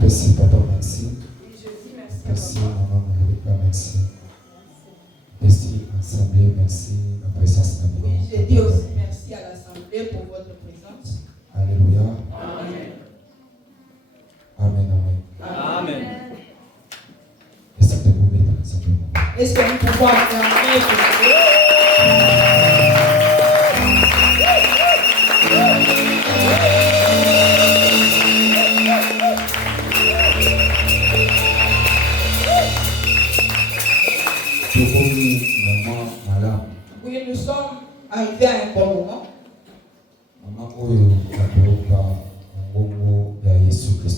Merci papa, merci. Merci maman, merci. Merci assemblée, merci la présence de Oui, je dis aussi merci à l'assemblée pour votre présence. Alléluia. Amen. Amen, amen. Amen. Est-ce que vous pouvez être simplement? Est-ce que nous pouvons acclamer pour Dieu? Oui, nous sommes arrivés à un bon moment.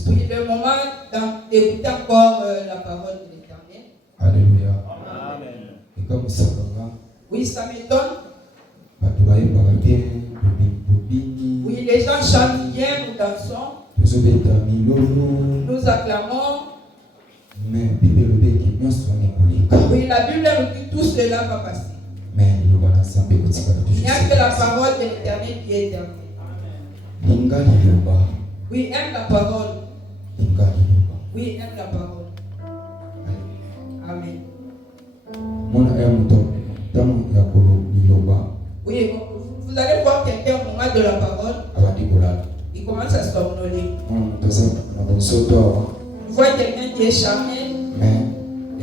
Oui, le moment d'écouter encore la parole de l'Éternel. Alléluia. Amen. Et comme ça va. Oui, ça m'étonne. Oui, les gens chantent bien, nous dansons. Nous acclamons. Oui, la Bible nous dit tout cela va passer. Il n'y a que la parole de l'Éternel qui est éternelle. Oui, aime la parole. Oui, aime la parole. Amen. Oui, vous allez voir quelqu'un au moment de la parole. Il commence à somnoler. Vous voyez quelqu'un qui est charmé. Il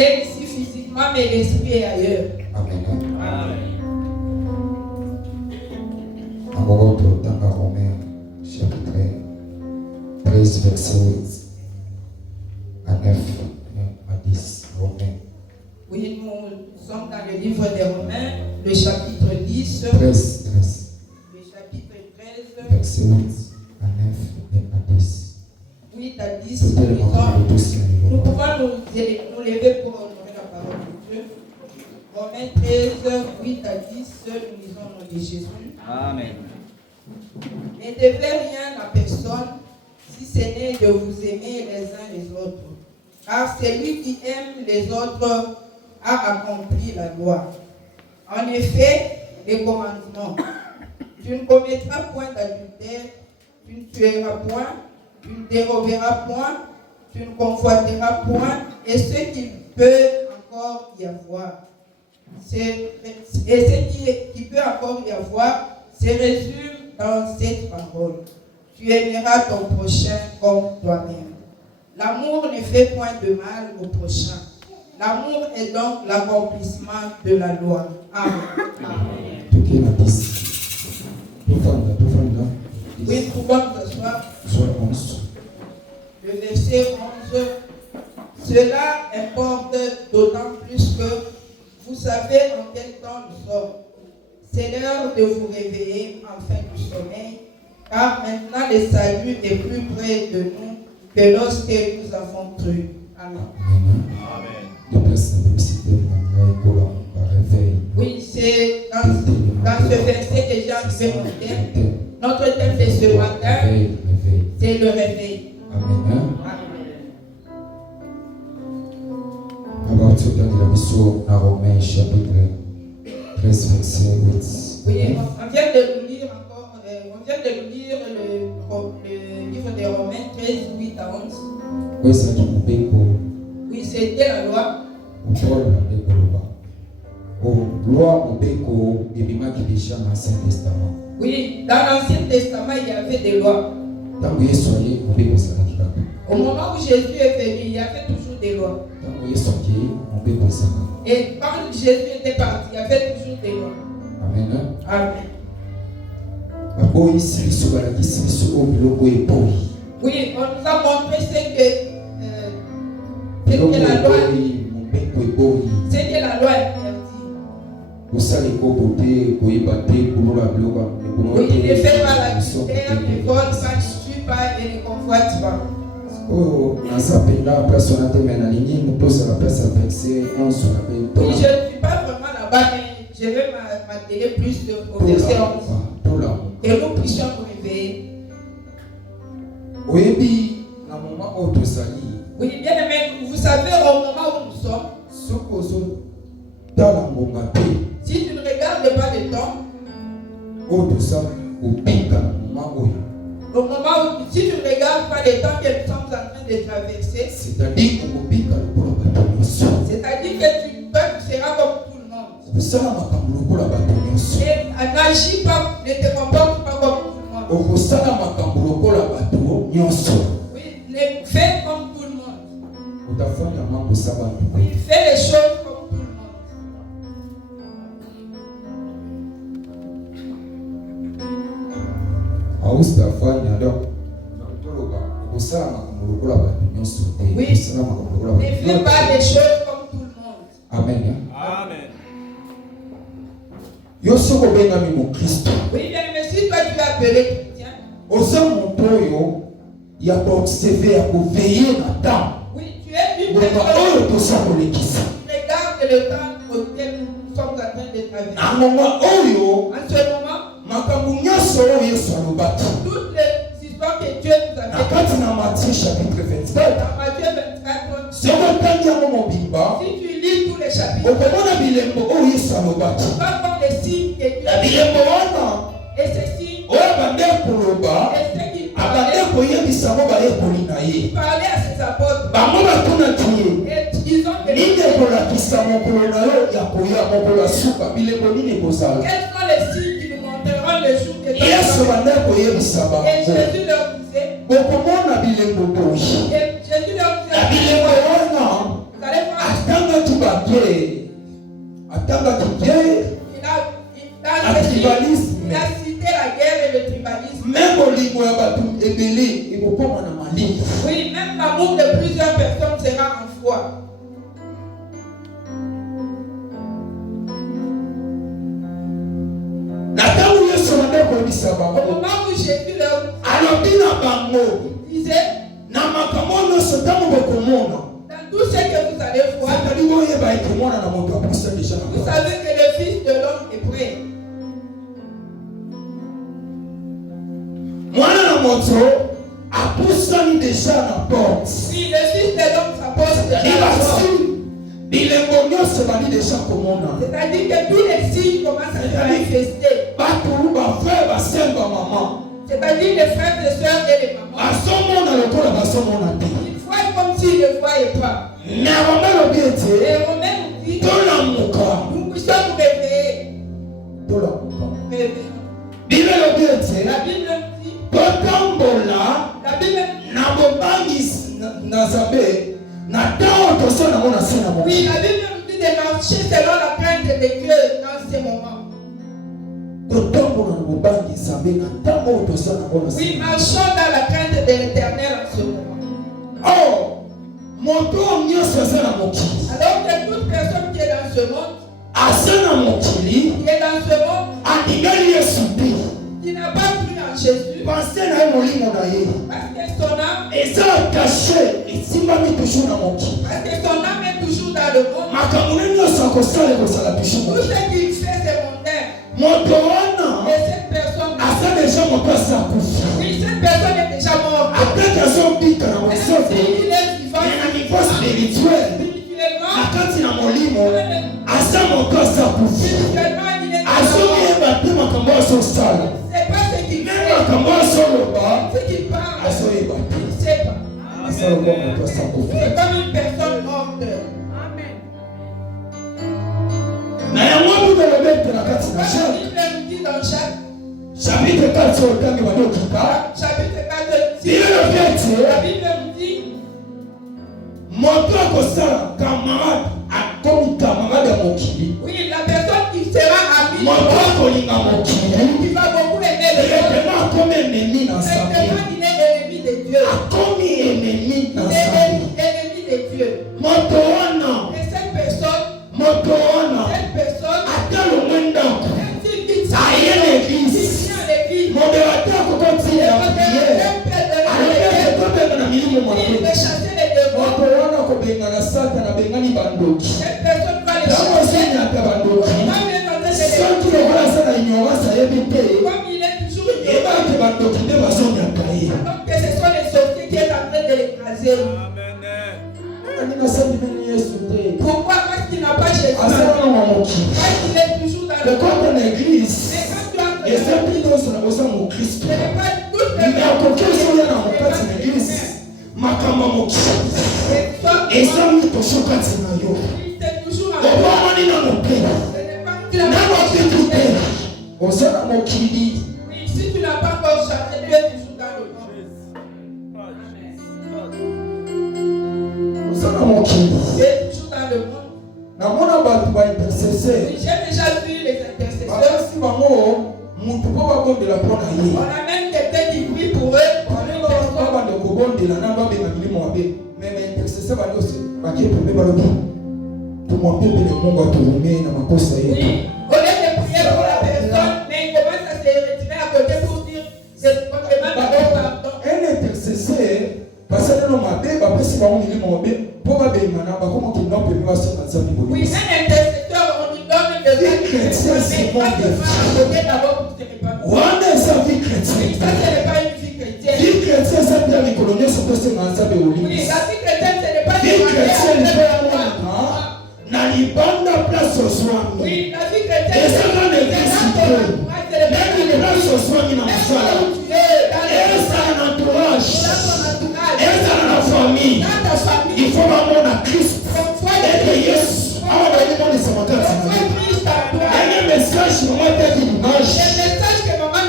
est ici physiquement, mais l'esprit est ailleurs. Amen. Amen. Romains chapitre 13 verset 8 à 9 à 10. Romains. Oui, nous sommes dans le livre des Romains, le chapitre 10. 13. Le chapitre 13. Verset 8 à 9 et à 10. 8 à 10. Nous pouvons nous lever pour honorer la parole de Dieu. Romains 13, 8 à 10, nous lisons au nom de Jésus. Amen. Ne devez rien à personne si ce n'est de vous aimer les uns les autres. Car celui qui aime les autres a accompli la loi. En effet, les commandements: tu ne commettras point d'adultère, tu ne tueras point, tu ne déroberas point, tu ne convoiteras point, et ce qu'il peut encore y avoir. Ce qui peut encore y avoir se résume dans cette parole: tu aimeras ton prochain comme toi-même. L'amour ne fait point de mal au prochain. L'amour est donc l'accomplissement de la loi. Amen. Oui, nous pouvons nous asseoir. Le verset 11. Cela importe d'autant plus que vous savez en quel temps nous sommes. C'est l'heure de vous réveiller enfin du sommeil, car maintenant le salut est plus près de nous que lorsque nous avons cru. Amen. Oui, c'est dans ce verset que j'ai enlevé mon thème. Notre thème de ce matin, c'est le réveil. Amen. Alors, tu donnes la mission à Romains chapitre 13, verset 8. Oui, on vient de nous lire encore, on vient de nous lire le livre de Romains 13, 8 à 11. Oui, c'est mon béco. Oui, c'était la loi. Loi au béco et bima qui déjà dans l'Ancien Testament. Oui, dans l'Ancien Testament, il y avait des lois. Au moment où Jésus est venu, il y avait toujours des lois. Et quand Jésus était parti, il y avait toujours des lois. Amen. Amen. Oui, on nous a montré ce que la loi. Oui, ne fais pas l'adultère, ne vole pas, ne tue pas et ne convoite pas. Oh, naza penda place on a te mena ligne nous pose la place avec c'est on se rappelle. Oui, je ne suis pas vraiment là-bas, mais je vais m'atteler plus au verset 11. Et nous puissions nous réveiller. Oui, na moment où tu sali. Oui, bien aimé, vous savez au moment où nous sommes. Si tu ne regardes pas le temps, au moment où, si tu ne regardes pas le temps que nous sommes en train de traverser, c'est-à-dire que tu seras comme tout le monde. Et n'agis pas, ne te comporte pas comme tout le monde. Oui, fais comme tout le monde. Oui, fais les choses comme tout le monde. Oui, ne fais pas les choses comme tout le monde. Amen. Amen. Oui, bien, mais si toi tu es appelé chrétien, oui, tu es une personne qui regarde le temps auquel nous sommes en train de traverser. En ce moment, toutes les histoires que Dieu nous a faites, dans Matthieu 24, si tu lis tous les chapitres, tu vas voir les signes que Dieu a fait. Et ces signes, et ceux qui parlaient à ses apôtres, et ils ont demandé quels sont les signes qui nous montreront le jour de Dieu. Et Jésus leur disait, vous allez voir, il a cité la guerre et le tribalisme. Oui, même l'amour de plusieurs personnes sera en foi. Au moment où Jésus leur disait, dans tout ce que vous allez voir, vous savez que le Fils de l'homme est prêt. Si le Fils de l'homme s'approche déjà à la porte, c'est-à-dire que tous les signes commencent à se manifester. C'est-à-dire les frères et sœurs et les mamans, ils voient comme s'ils ne voyaient pas. Et Romain nous dit, nous puissions nous réveiller. La Bible nous dit, oui, la Bible nous dit de marcher selon la crainte de Dieu dans ces moments. Oui, marchons dans la crainte de l'Éternel en ce moment. Alors que toute personne qui est dans ce monde, qui n'a pas cru en Jésus, parce que son âme est toujours dans le monde, tout ce qu'il fait c'est mondain. Et cette personne, oui, cette personne est déjà morte. Même s'il est vivant, spirituellement, il est déjà mort. C'est pas ce qu'il fait, ce qu'il parle, il ne sait pas. C'est comme une personne morte. Na ya mwabu de la bête na kati na chapitre 4 sur le temps de chapitre 4 il le fait la Bible nous dit moto akosala camarade akomi camarade ya mokili oui la personne qui sera amie moto akolinga mokili qui va beaucoup aimer les autres akomi ennemi na nzambe il est ennemi de Dieu akomi ennemi na nzambe ennemi de Dieu moto wana et cette personne moto wana cette personne atalongwe na Satan abengani bandoki. Cette personne va les Tango chercher. senyaka bandoki. Quand il est en train de les Soki lokola aza na ignorance ayebi te. comme il est toujours Yeba ignorant, ete bandoki nde bazonyaka ye. donc que ce sont les sorciers qui est en train de l'écraser. Ani nasandimeni Yesu te. Pourquoi? Parce qu'il n'a pas Jésus. Parce Asala na mamoki. qu'il est toujours dans le monde. Ekota na église. Mais quand tu entres dans Eza bino osala boza mo Kristo. ce n'est pas toutes les Mais akoki ozoya na mokati na église. Makambo moki. Eza mitoso kati na yo. c'est toujours en Obomoni nano te. Ce n'est pas que tu n'as Nano pas kitu te. Jésus. Oza na mokili. Oui, si tu n'as pas encore changé, tu es toujours dans le monde. Oza na mokili. Tu es toujours dans le monde. Namona bato ba intercesseur. Oui, j'ai déjà vu les intercesseurs. Bakasi bango mutu po babondela mpo na ye. On a même quelqu'un qui prie pour eux. Pour une personne. Banda kobondela na babenga milimo mabe. Mais intercesseur bando se bakie pembe balobi. Tumwambie mbele Mungu atuhurumie na makosa yetu. Oui, au lieu de prier pour la personne, mais il commence à se retirer à côté pour dire je demande pardon. Un intercesseur basalelo mabe bapesi bango milimo mabe mpo babengana bakomokenda pembe basenga nzambe Oui, boye. un intercesseur, on lui donne le mais pas à côté d'abord pour se répandre. Wana eza vie Oui, chrétienne. ça ce n'est pas une vie chrétienne. Vie chrétienne eza bia mikolo nyonso tosenga nzambe Oui, olimi. la vie chrétienne, ce n'est pas Vie chrétienne mpe de yamonana na libanda place ozwami. Oui, la vie chrétienne, Ezaka na église te. Nani place ozwami na mosala. Ezala na entourage. Ezala na famille. Il faut bamona Christ. Ete Yesu awa bayemonisa makati na ye. Ene message mama etaki image.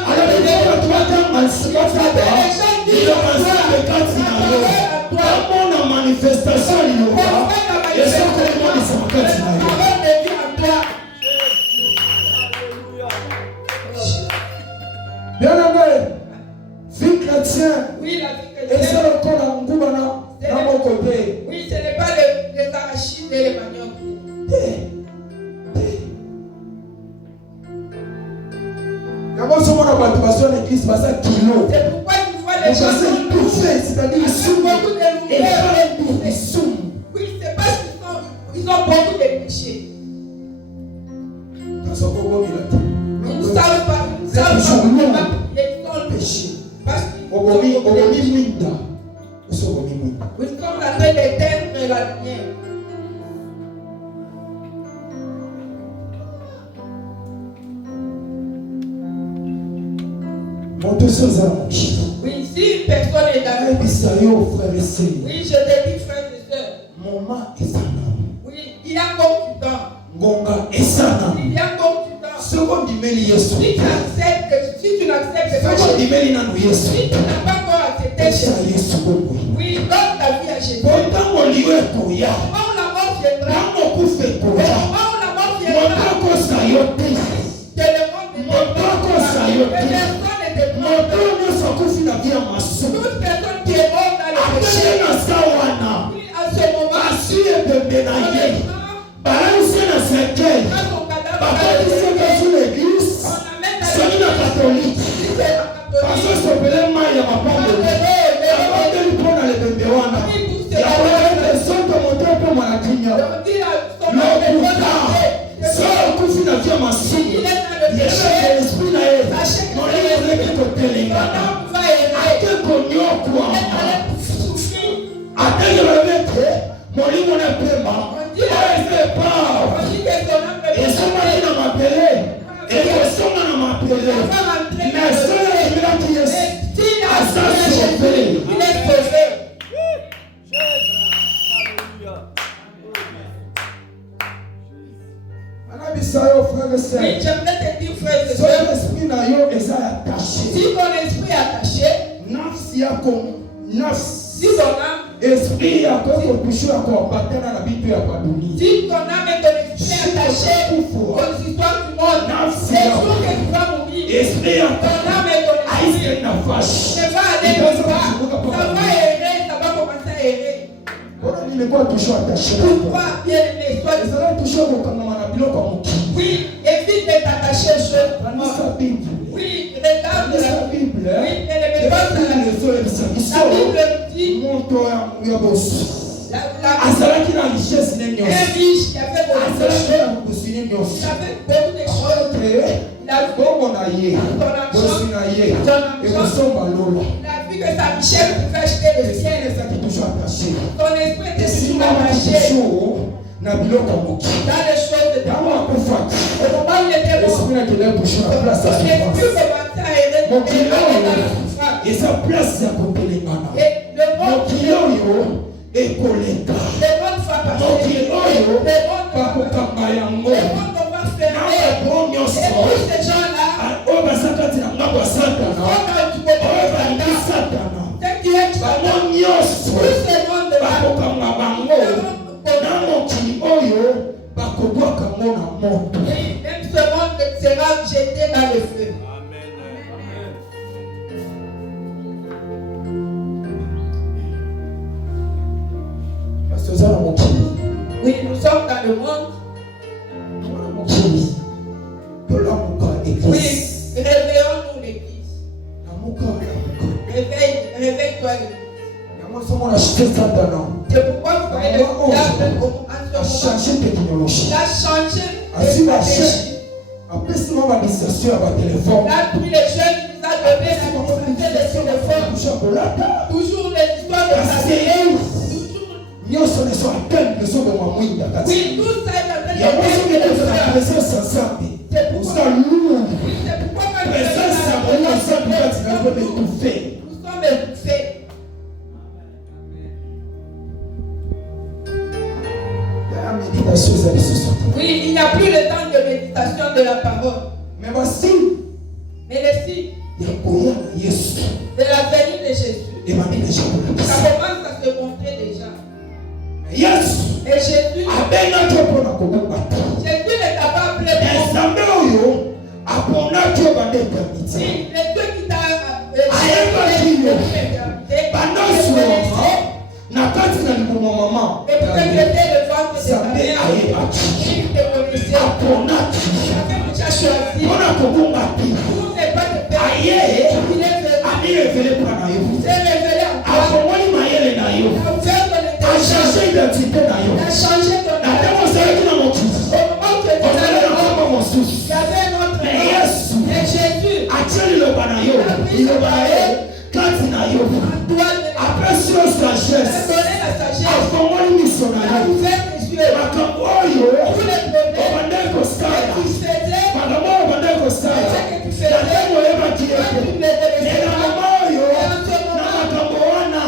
Alors bato batanga nsibafata liloba nzambe kati na yo. Bamona manifestation liloba ezoko emonisa makati na yo. Bien aimé, vie chrétienne, Oui, la vie eza chrétienne. lokola nguba na moko te. Oui, ce n'est pas les arachides et les maniocs. Yango ozomona bato bazwa na église baza kilo. C'est pourquoi tu vois les gens Baza étouffé, c'est-à-dire isumu. Efra étouffé, isumu. Oui, c'est parce qu'ils ont beaucoup de péchés. Tozo kobomela te. Ils ne savent pas. Ils ne savent pas. Ils sont Péché. parce Obomi qu'ils mwinda. Osobomi mwinda. nous sommes en train d'éteindre la lumière. Moto so za mokili. Oui, si une personne est dans le Ayebisa yo frère et sœur. oui, je te dis, frères et sœurs, Moma eza nanu. oui, il y a comme du temps. Ngonga eza nanu. Il y a comme du temps. Soko ndimeli Yesu. Si tu n'acceptes pas Soko Jésus, ndimeli nanu Yesu. si tu n'as pas encore accepté Esa Jésus, Yesu boboyi. oui, donne ta vie à Jésus. Ntango liyo ekoya. Quand la mort viendra, Ntango kufa ekoya. quand la mort viendra, Moto akosa yo te. que le monde ne Moto akosa yo que te. personne ne te prend. Moto nyonso akufi na vie ya masumu. Toute personne qui est morte dans le péché, Ateye na sa wana. oui, à ce moment, Basi ebembe na ye. maintenant, Balanse na cercueil. quand son cadavre va Bakotisi être kasu l'église. on amène dans Soki na catholique. si c'est la catholique, Bazosopele mai ya mapamboli. Abondeli mpo na lebembe wana. Yango ete soto moto mpe mwana kinya. on dit à son Lokuta. So okufi na vie ya masumu. il est dans le Yeba péché, esprit na ye. Molimo oleki son kotelengana. âme va errer, Ate konyokwama. elle souffrir. Atenge balobi ete molimo na pema. Eze epao. On dit que son âme ne peut Esomaki na mapele. Ekosonga na mapele. pas rentrer Mais dans soki le emelaki Yesu. péché. S'il a Asa accepté Jésus, sauvé. il est sauvé. Anabisa yo frère et Oui, sœur. j'aimerais te dire, frères et So sœurs, esprit na yo eza attaché. si ton esprit est attaché, Nafsi yako nafsi. si ton âme, Esprit yako ekotushu ya kuambatana na vitu ya kwa dunia. si ton âme et ton esprit est attaché aux histoires du monde, les jours que tu vas mourir, Esprit yako ton âme et ton esprit aise nafasi. ne va aller nulle part. Ça va errer, ça va commencer à errer. Mbona nimekuwa tushu attaché? Pourquoi, bien aimé, sois Ezala tushu kokangama na biloko ya mokili. oui, évite de t'attacher aux choses. Kanisa Bible. Oui, regarde Kanisa la Bible. Oui, elle est pas Bible ezolebisa La biso. Bible dit, Moto ya boso. azalaki na richesse ne Un nyonso, riche qui avait beaucoup de azalaki choses. na bokosini Il nyonso. avait beaucoup de choses. Il a vu bongo na ye bosi na ye ekosomba lola que sa richesse pouvait acheter le ciel. ezalaki toujours attaché Ton esprit était toujours esimama attaché toujours na biloko ya moki. dans les choses de ta Ntango vie. akufaki Au moment où il était mort, esprit nakende bouche na place ya ton esprit souffrance. commençait à errer mokili dans oyo la souffrance. eza place ya kobelengana. Et le monde mokili oyo ekoleka. va passer. mokili oyo Le monde va bakokanga yango Le monde va na fermer. babo Et nyonso tous ces gens-là, oyo baza kati na ngambo ya satana quand tu peux oyo pas balingi faire satana c'est que tu es bango nyonso tous ces mondes là, bakokanga bango na mokili oyo bakobwaka ngo na moto. et même ce monde sera jeté dans le feu. Parce que oza na mokili Oui, nous sommes dans le monde. na mokili tolamuka Oui, eglise réveillons-nous l'église. namuka namuka Réveille-toi l'église. yango ozomona chite satana C'est pourquoi vous voyez le diable en ce moment. achange technologie Il a changé asi de bache stratégie. apesima badistation ya batelefone Il a pris les jeunes, il les a donné la liberté de téléphone. kusha kolata Toujours les histoires de kasi la ye nyonso neso atene ezoboma mwinda kati Oui, tout ça est en train yango de soki na faire. présence ya nzambe oza lourd C'est pourquoi quand nous présence ya moyo ya nzambe kati na yo betufe sommes étouffés. ya méditation ezali lisusu te Oui, il n'y a plus le temps de méditation de la parole. me basili Mais les signes ya koya na yesu de la venue de Jésus, ebandi deja ça kolakisa commence à se montrer déjà. yesu Et Jésus abengaki yo mpo na kobomba te ne t'a pas appelé pour nzambe oyo aponaki yo bandeko ya miti si le Dieu qui t'a bandosoma na kati na libumo mama et pour que tu étais le ventre de ta nzambe mère, ayebaki il te connaissait. aponaki Il avait déjà choisi mpo na kobonga te pour ne pas te perdre. aye Il est venu, amirevele mpo na yo il s'est révélé en toi. afongoli mayele na yo Il a ouvert ton intelligence. achange identité na yo Il a changé ton na ntango intelligence. ozalaki na mokili Au moment où tu étais ozali na dans le monde, nkombo mosusu il y avait un autre me monde. yesu Et Jésus, atia liloba na yo liloba na ye kati na yo Antoine, apesi yo a sagesse donné la sagesse. afongoli miso na Il a yo ouvert les yeux. makambo oyo Tous les problèmes obandaki kosala que tu faisais, makambo oyo obandaki kosala ce que tu na faisais, ntango oyebaki ye quand te tu ne le me na faisais mama oyo na makambo wana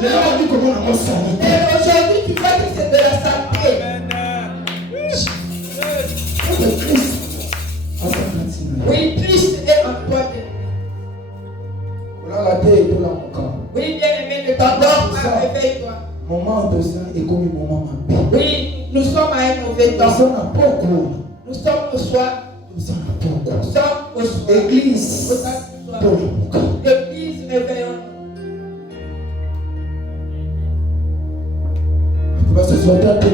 lelo bandi komona mosali te et aujourd'hui tu vois que c'est de la saleté. ete kristo aza kati na yo Oui, Christ est en toi. kolala te tolamuka Oui, bien-aimé, ne t'endors pas, réveille-toi. moma toza ekomi moma mabe Oui, nous sommes à un mauvais temps. toza na poko Nous sommes au soir. toza na poko Nous sommes au soir. église Au temps du soir. tolamuka L'église, réveillons-nous. basozwata te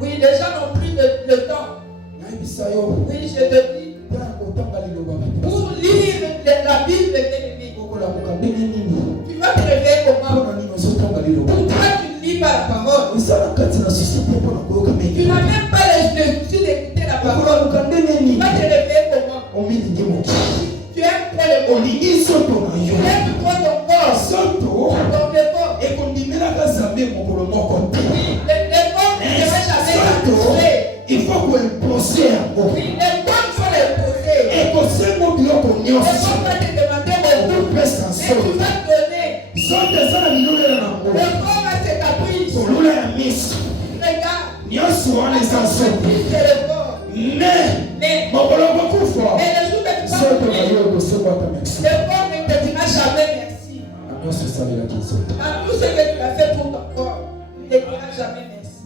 Oui, les gens n'ont plus le temps. nayebisa yo Oui, je te dis, mpona kotanga liloba pour lire la Bible, bien-aimé, okolamuka ndenge nini tu vas te réveiller comment? mpona nini ozotanga liloba Pourquoi tu ne lis pas la parole? oza na kati na société mpona koyoka Tu meni n'as même pas le souci d'écouter la parole. okolamuka ndenge Tu nini vas te réveiller comment? omilingi mokili Tu aimes trop le monde. olingi soto na Tu yo aimes trop ton corps. soto Ton corps. ekondimelaka nzambe mokolo moko te Oui, le corps ne sera jamais soto satisfait. il faut koimpose yango Oui, les corps, il faut les poser. ekosengo biloko Les nyonso corps va te demander beaucoup. okopesa Mais tu soto vas donner. soto eza na bilolela nango Le corps a ses caprices. kolula ya miso Regarde. nyonso wana eza soto C'est le corps. me mokolo kokufa Mais le jour que tu vas soto na mourir, yo ekosengwata merci le corps ne te dira jamais merci. na nyonso esalelaki soto Dans tout ce que tu as fait pour ton corps, il ne te dira jamais merci.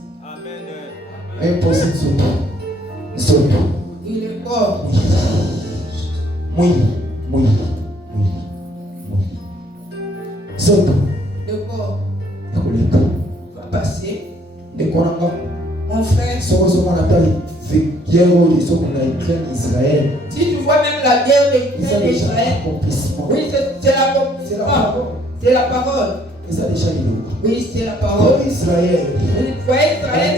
impose soto soto Oui, le corps. mwili mwili mwili mwili soto Le corps ekoleka va passer. ndeko nanga Mon frère, soko ozomona tali guerre oyo ezokonga ukraine israel si tu vois même la guerre eza d'Israël, déjà accomplissement oui, c'est C'est la l'accomplissement. parole. C'est la parole. Oui, c'est la parole. Israël. Vous voyez Israël,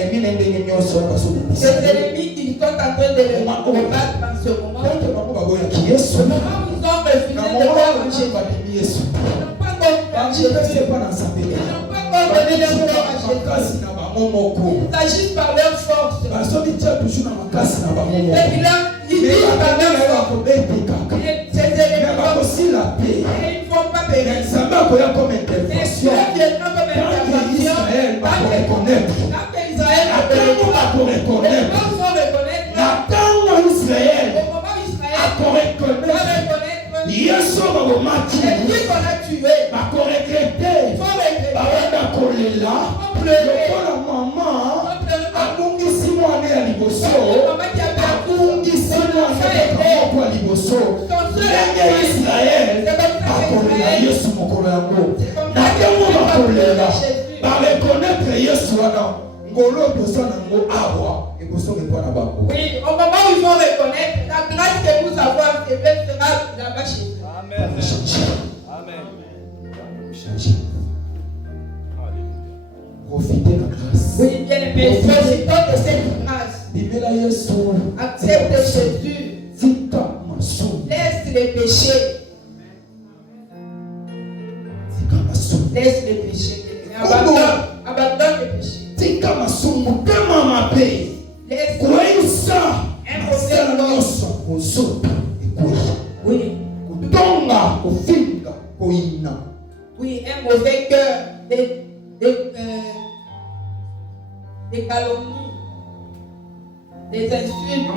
ces ennemis qui sont en train de le combattre en ce moment. Au moment où ils ont refusé de voir Jésus. Ils n'ont pas compris Jésus. Ils n'ont pas compris de voir Jésus. Ils agissent par leur force. Ils disent par leur force. Ces ennemis, ils ne font pas périr. Mais ça va comme intervention. Quand Israël va reconnaître, Israël a reconnaître, Yesu va mati, va regretter, va kolela, lokola maman, abungisi mwana ya liboso, abungisi mwana ya liboso, ndenge Israël akolela Yesu mokolo yango, na ntango bakolela, ba reconnaître Yesu wana, ngolo bosa nango awa. Oui, au moment où ils vont reconnaître, la grâce que nous avons recevée sera là-bas chez eux. Amen. Amen. Profitez de la grâce. Oui, bien aimé, profitons de cette grâce. Accepte Jésus. Laisse les péchés. Laisse les péchés. Abandonne les péchés. Laisse oui. Oui, un mauvais cœur, des calomnies, des insultes.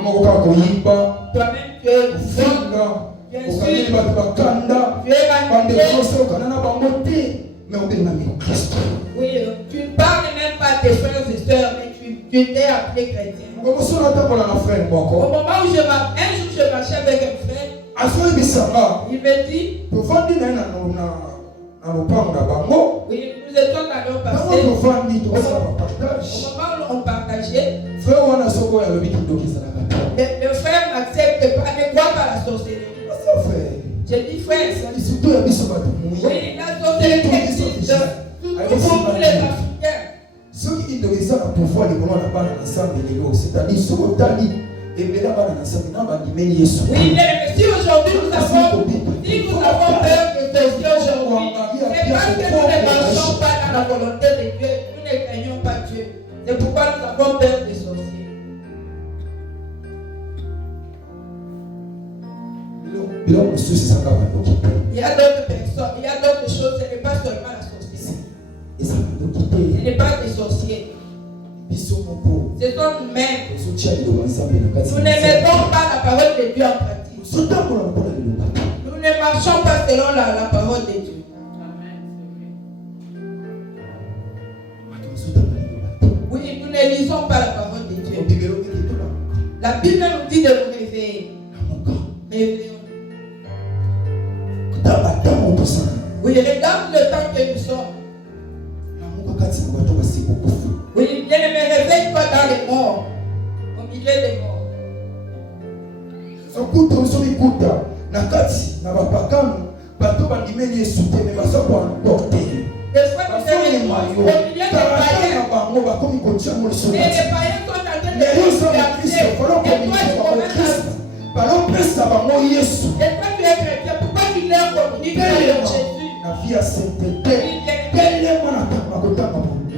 Toi-même, tu es fort, tu insultes, tu es oui, tu ne parles même pas à tes frères et sœurs, mais tu t'es appelé chrétien. Au moment où un jour je marchais avec un frère, il me dit, oui, nous étions dans leur passé, au moment où on partageait, le frère n'accepte pas, ne croit pas à la sorcellerie. J'ai dit frère, oui, la sorcellerie existe, surtout pour les Africains. Ceux qui ont le pouvoir de voir la balle ensemble, c'est-à-dire ceux qui ont et bien là, oui, mais si aujourd'hui nous avons peur de sorcier aujourd'hui, c'est parce que nous ne marchons pas dans la volonté de Dieu, nous ne craignons pas Dieu. C'est pourquoi nous avons peur des sorciers. Il y a d'autres personnes, il y a d'autres choses, ce n'est pas seulement la sorcellerie. Ce n'est pas des sorciers. Ce sont nous-mêmes. Nous ne mettons pas la parole de Dieu en pratique. Nous ne marchons pas selon la parole de Dieu. Oui, nous ne lisons pas la parole de Dieu. La Bible nous dit de nous réveiller. Réveillons. Oui, regarde le temps que nous sommes. Oui, bien aimé, réveille-toi dans les morts, au milieu des morts. Des fois, nous sommes au milieu des païens. Mais les païens sont en train de se faire. Et toi, tu es chrétien. Pourquoi tu leur communiques avec Jésus?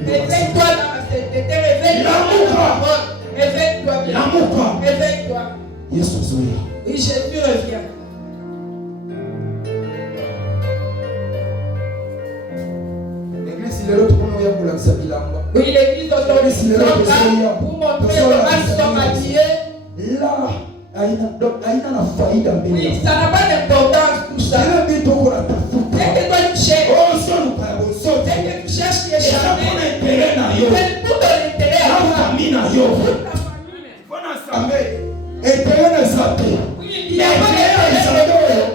Réveille-toi dans la sainteté, réveille-toi dans la parole, réveille-toi, réveille-toi. Oui, Jésus revient. Oui, l'église aujourd'hui sont là pour montrer comment ils sont habillés. Oui, ça n'a pas d'importance tout ça. Dès que toi tu cherches, dès que tu cherches qui est charmé, c'est pour ton intérêt à toi. Pour ta famille. Oui, il n'y a pas d'intérêt.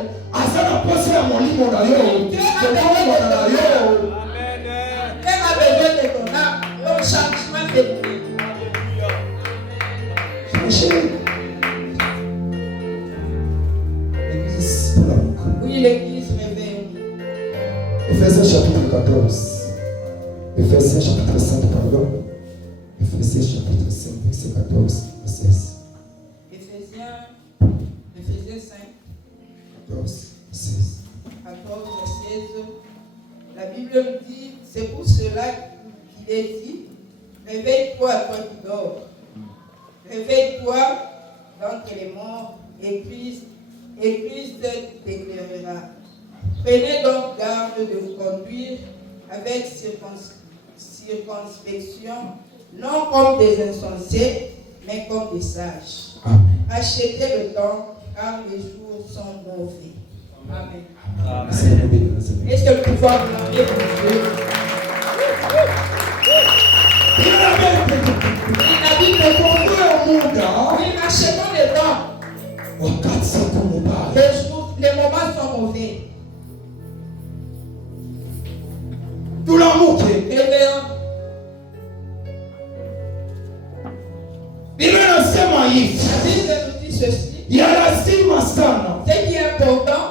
Dieu a besoin de ton âme, au changement de vie. Oui, l'église réveille. Ephésiens chapitre 14. chapitre 5, verset 14 à 16. Éphésiens 5, 14 à 16. 14 à 16. La Bible nous dit, c'est pour cela qu'il est dit, réveille-toi, toi qui dors. Réveille-toi d'entre les morts et Christ t'éclairera. Prenez donc garde de vous conduire avec circonspection, non comme des insensés, mais comme des sages. Amen. Achetez le temps, car les jours sont mauvais. Amen. Amen. Est-ce que le pouvoir vous l'envier pour Dieu? La Bible dit, oui, achetons le temps. Les moments sont mauvais. Tout l'amour qui est. Réveillons. Bible inasema hivi. La Bible nous dit ceci. Ya lazima sana. Ce qui est important,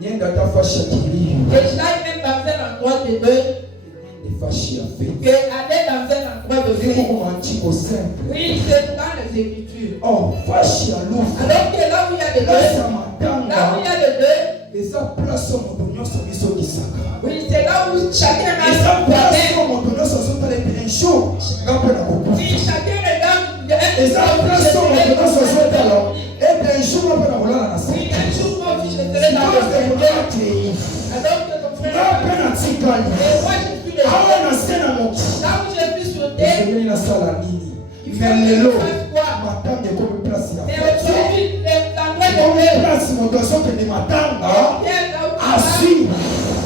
Nienda tafasha kilio. que j'aille même dans un endroit de deuil, Nifashi ya faith. que aller dans un endroit de Viko deuil. kwa maandiko simple. Oui, c'est dans les Écritures. Oh, fashi ya lufa. Alors que là où il y a des Place deuils, ya matanga. là où il y a le deuil, Eza place moto nyonso biso kisaka. oui, c'est là où chacun a Eza son place problème. moto nyonso azotala ete un jour nga mpe na kokufa. Oui, chacun regarde. Eza place moto nyonso azotala ete un jour nga mpe na kolala na se. Oui, un jour, moi aussi, je serai dans le Seigneur. Alors que ton frère. Nga mpe na tikali. Et moi, je suis le awa na se na moki. là où je suis sur terre. esengeli nasala nini Il faut me lelo que je fasse quoi? matanga ekomi place ya Mais fete. aujourd'hui, l'endroit de ekomi deuil. place moto azokende matanga Viens là où tu vas. aswi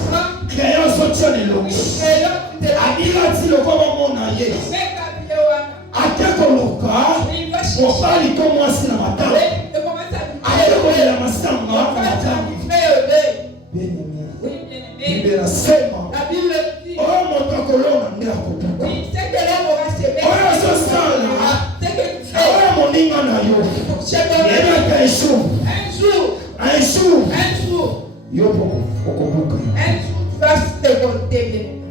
Prends. crayon azotia Oui, lelongi crayon, tu te laves. adilati lokwa bamona ye Mets ta pied au wana. ake koluka Oui, va chercher. mobali to mwasi na matanga Oui, et commence à ake vivre. kolela masanga On na va matanga t'arriver au deuil. bien-aimé Oui, bien-aimé. bibe nasema La Bible dit. oyo moto akolonga nde akobuka Oui, c'est que l'homme aura semé. oyo azosala C'est que tu fais. oyo moninga na yo C'est que yebaka ejour un jour, un jour un jour, yo mpo okobuka un jour, tu vas récolter, bien-aimé.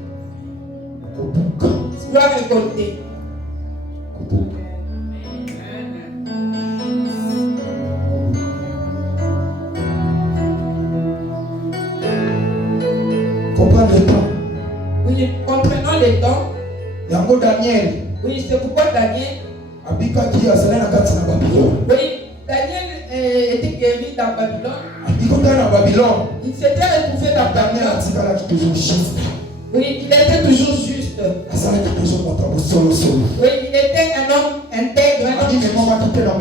okobuka Tu vas récolter. okobuka comprendre le temps Oui, comprenons les temps. yango Daniel Oui, c'est pourquoi Daniel. abikaki azali na kati na Babylone Oui, Daniel était guéri dans Babylone. abikota na Babylone Il s'était retrouvé dans Daniel Babylone. atikalaki toujours juste Oui, il était toujours juste. azalaki toujours moto ya bosolosolo Oui, il était un homme intègre, un homme juste. akimemamaki te na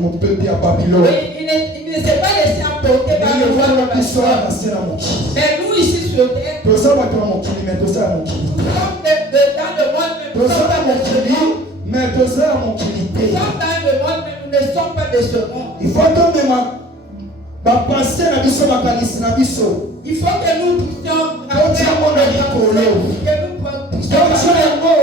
mopepe ya Babylone Oui, il ne s'est pas laissé emporter par le vent de biso Babylone. na se na mokili Mais nous, ici sur terre, toza bato ya mokili me toza ya mokili nous sommes dans le monde, mais nous ne toza sommes ya pas de ce mokili monde. me toza ya mokili Nous te sommes dans le monde, mais nous ne sommes pas de ce monde. il faut tomema bapense na biso makanisi na biso Il faut que nous puissions Totia monde à l'école. que nous puissions totia yango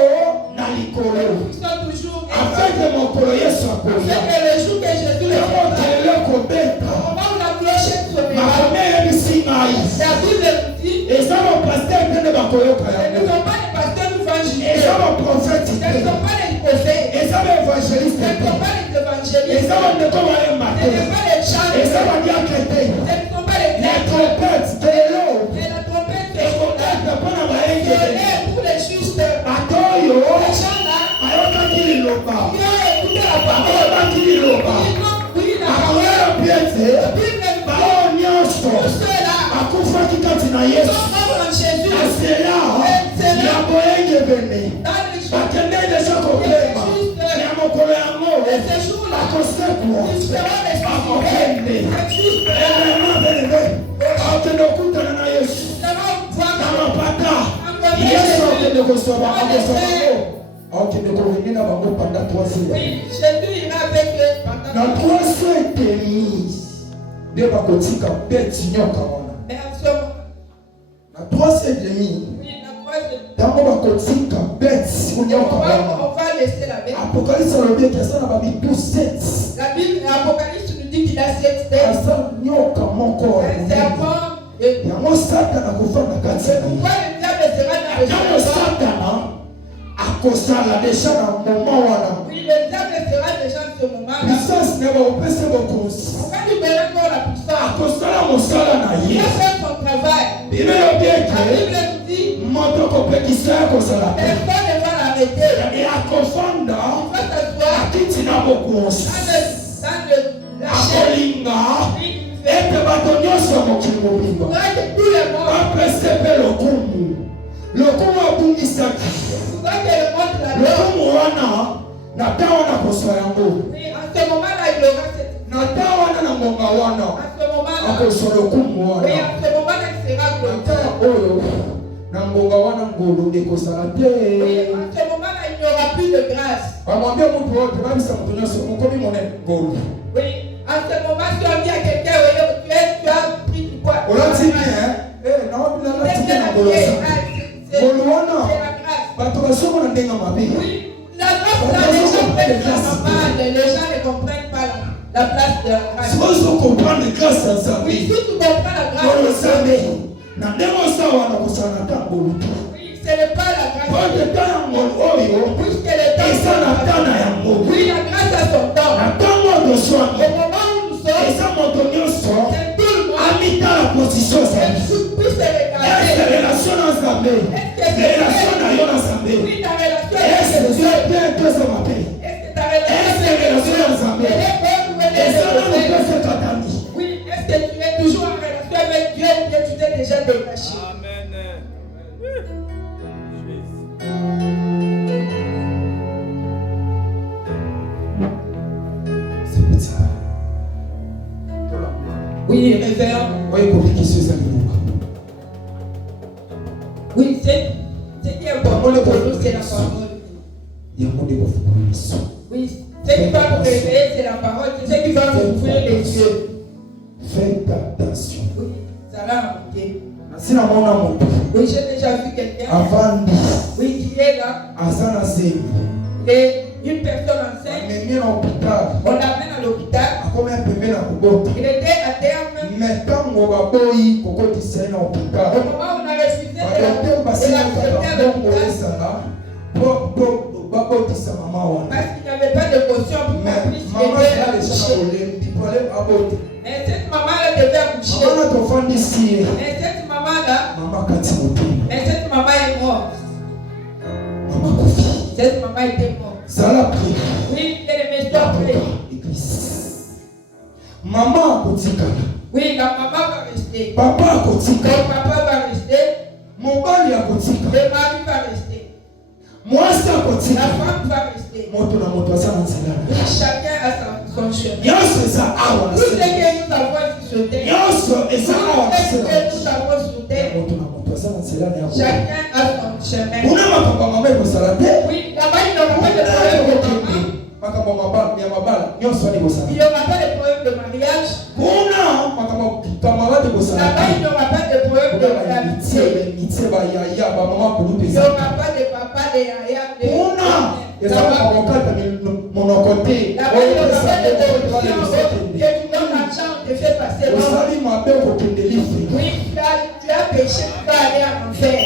na likolo toujours afete mokolo yesu afin akoya que le jour que Jésus le yango viendra, kelele kobeta au moment où la cloche sonnera, makomi eyebisi ngai la Bible nous dit, eza bapaster te nde bakoyoka ce ne yango sont pas les pasteurs évangélistes, eza baprofete ce ne te sont pas les prophètes, eza ce baevangeliste ne te sont pas les évangélistes, eza bandeko bayemba ce te ne sont pas les chants, eza badiake te ce ne sont pas les les prêtres, trompettes kelelo et la trompette est ekokata mpona bayengele pour les justes. bato oyo Les gens là, bayokaki liloba qui ont écouté la parole, bayokaki liloba ils ont pris la parole, bakoya pie te la Bible nous bao nyonso dit, ceux-là akufaki kati na yesu sont morts en Jésus, asela ya boyengebene dans les jours, bakende deja kobema ya mokolo yango et ces jours-là, bakosekwa ils seront ressuscités. bakokende C'est juste, elema benebe akende okutana na yesu nous allons voir na mapata yesu akende kozwa bango akende koveni na bango panda 3 ans oui, Jésus ira avec eux na pendant 3 ans et demi nde bakotika beti nyoka wana mais en ce moment, na 3 ans et demi oui, la troisième, ntango bakotika beti nyoka wana on va laisser la bête. apokalipsi alobi ete aza na babitu 7 La Bible, l'Apocalypse nous dit qu'il a 7 têtes, aza nyoka moko ya un monene serpent, et yango satana akofanda kati na ye pourquoi le diable sera dans le ntango serpent? satana akosala deja na moment wana. Oui, le diable sera déjà en ce moment-là. Puissance ne va opesa bokonzi. On va lui donner encore la puissance. Akosala mosala na Il ye. va faire son travail. Bible La obieke Bible nous dit, moto kopekisa ya kozala te. personne ne va l'arrêter. E akofanda Il va s'asseoir akiti na bokonzi. dans la chair. Akolinga Il ete bato nyonso ya mokili mobimba faudra que tous les morts, bapese mpe lokumu. Lokumu abungisaki. il faudra que le monde l'adore. Lokumu wana na ta wana kozwa yango. Oui, en ce moment-là, il aura cette. Na ta wana na ngonga wana En ce moment-là, akozwa lokumu oui, wana. en ce moment-là, il sera Ata glorieux. oyo na ngonga wana ngolo ekosala te. Oui, en ce moment-là, il n'y aura plus de grâce. Bamwambia mutu wote babisa moto nyonso mokomi monene ngolo. Oui, en ce moment, si on dit à quelqu'un, oui, tu as pris du poids. Olati bien naobila lati bien na ngolo sa. Ngolo wana C'est la grâce. bato bazomona ndenge mabe. Oui, la grâce, là, les gens prennent la mal. Les gens ne comprennent pas la place de la grâce. Sozo comprendre grâce ya Oui, Nzambe. si tu comprends la grâce, Ngolo Nzambe na ndenge osa wana kosala na ta ngolo te. oui, ce n'est pas la grâce. Ote ta ya ngolo oyo Puisque le temps, eza na ta na yango. oui, la grâce a son temps. Na ntango Au tozwami moment où nous sommes, eza moto nyonso c'est tout le monde amitala position qui Nzambe. puisse se Ese regarder. relation na Nzambe. Relation na yo na Nzambe. Oui, ta relation Ese avec Dieu. Dieu bien toza mabe. Est-ce que ta relation Ese avec relation ya Nzambe. elle est bonne ou elle est Eza na mauvaise? mopesa katani. Oui, est-ce que tu es toujours en relation avec Dieu ou bien tu t'es déjà détaché? Oui, révérend. Oyo kofikisa ezali luka. Oui, ce qui est important pour nous, c'est la parole. Yango nde bafungula miso. Oui, ce qui va nous réveiller, c'est la parole. C'est ce qui va nous ouvrir les yeux. Faites attention. Oui, ça l'a remarqué. Nasi namona moto Oui, j'ai déjà vu quelqu'un. avandi Oui, qui est là. aza na zemi. Et une personne enceinte, Amemi na hôpital. on l'amène à l'hôpital. Akomi pembeni na kobota. Il était à terme. Mais ntango baboyi kokotisa ye na Au hôpital. moment où on a refusé de Badokter basilaka l'accepter à bango l'hôpital, ezala po babotisa mama wana. parce qu'il n'avait pas de caution pour qu'on Mais puisse maman l'aider à ezala eza na accoucher. kolembi po ale abote. Mais cette maman-là devait accoucher. Mama na tofandisi ye. Mais cette maman-là, Mama kati motema. mais cette maman est morte. Mama kofi. Cette maman était morte. Zala pri. Oui, elle est méchante. Église. Mama akotikala. Oui, la maman va rester. Papa Le akotikala. papa va rester. Mobali akotikala. Le mari va rester. Mwasi La akotikala. femme va rester. Moto na moto aza na nzela. Oui, chacun a son chemin. Nyonso eza awa na Tout ce se. que nous avons ici sur terre, Nyonso eza awa na tout ce se. que nous avons sur terre, Moto na moto aza na nzela na yango. chacun a son chemin. Kuna makambo ya mama ekosala te. Oui, là-bas, il n'y aura pas de problème de maman. Makambo ya mabala nyonso wana ekosala. Il n'y aura pas de problème de mariage. Kuna makambo kamarade ekosala Là-bas, il te. n'y aura pas de problème de Kuna amitié. mitie bayaya bamama kulutu Il n'y eza. aura pas de papa, de yaya, de Kuna eza Là-bas, kokata monoko te. là-bas, il n'y aura pas de Oyo corruption. Que tu donnes l'argent, on te fait passer loin. osali mabe okokende life. Oui, tu as péché, tu vas aller en enfer.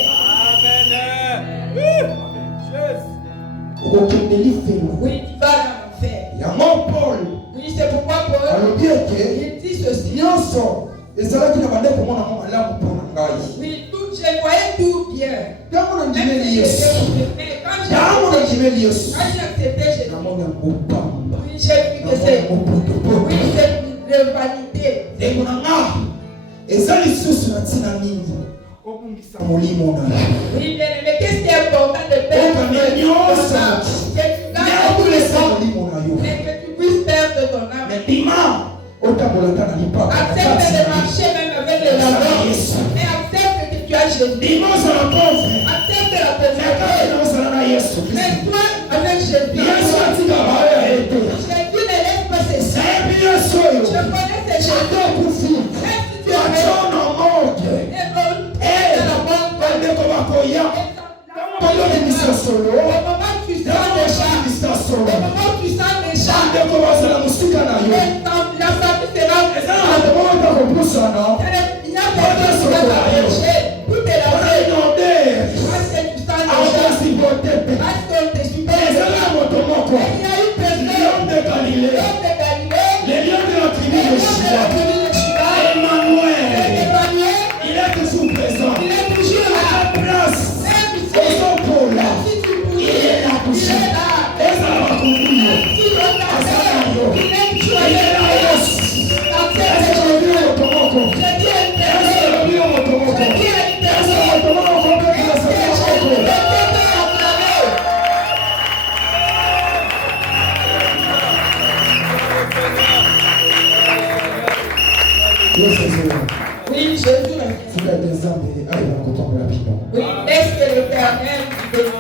okokende life. Oui, tu vas aller en enfer. Yango Paul Oui, c'est pourquoi Paul, alobi ete il dit ceci. nyonso ezalaki na bandeko mona mo malamu mpona ngai. Oui, tout, je voyais tout bien. Ntango Même nandimeli si Yesu, j'étais- mais ntango nandimeli Yesu, quand j'ai accepté Jésus, namoni yango pamba, oui, j'ai vu que namoni c'est, yango potopoto. oui, c'est de vanité. Ndeko na nga eza lisusu na ntina nini obungisa molimo na yo. Oui, bien aimé, qu'est-ce qui est important de perdre Okamia ton nyonso âme? Que tu gardes tous les yakolesa ans, molimo na yo. mais que tu puisses perdre ton âme. me ndima otambolaka na lipaka na Accepte kati de na marcher même avec les Ozala laveurs. Yesu. Mais accepte que tu as Jésus. ndima ozala pauvre Accepte la me kati pauvreté. na ozala na Yesu Kristo. Mais toi, avec Jésus, Yesu atika baoyo ete Jésus ne laisse pas ses saints. nayebi Yesu oyo Je connais ces gens. ata okufi Même si tu es atyo na morgue et bon, et dans la bonne bandeko bakoya bayobimisa solo au moment où tu sens les chats, bayobimisa au solo moment où tu sens les chats, bandeko bazala mosika na yo la famille sera eza na bato moko bakopusana il y a personne qui va t'approcher pour te laver. bainonde Parce que tu sens les chats, akozibote te parce qu'on Yesu asifiwe. Oui, Jésus revient. Fuka des hommes et aïe, on compte rapidement. Oui, est-ce que l'Éternel veut